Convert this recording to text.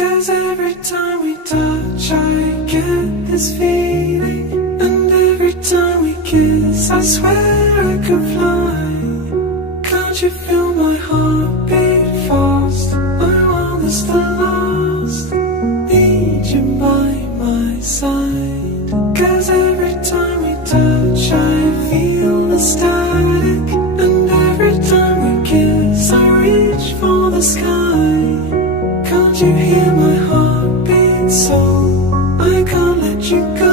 'Cause every time we touch I get this feeling, and every time we kiss I swear I could fly. Can't you feel my heart beat fast? My world is the last, need you by my side. 'Cause every time we touch I feel the static, and every time we kiss I reach for the sky. Can't you hear my heart beat so I can't let you go?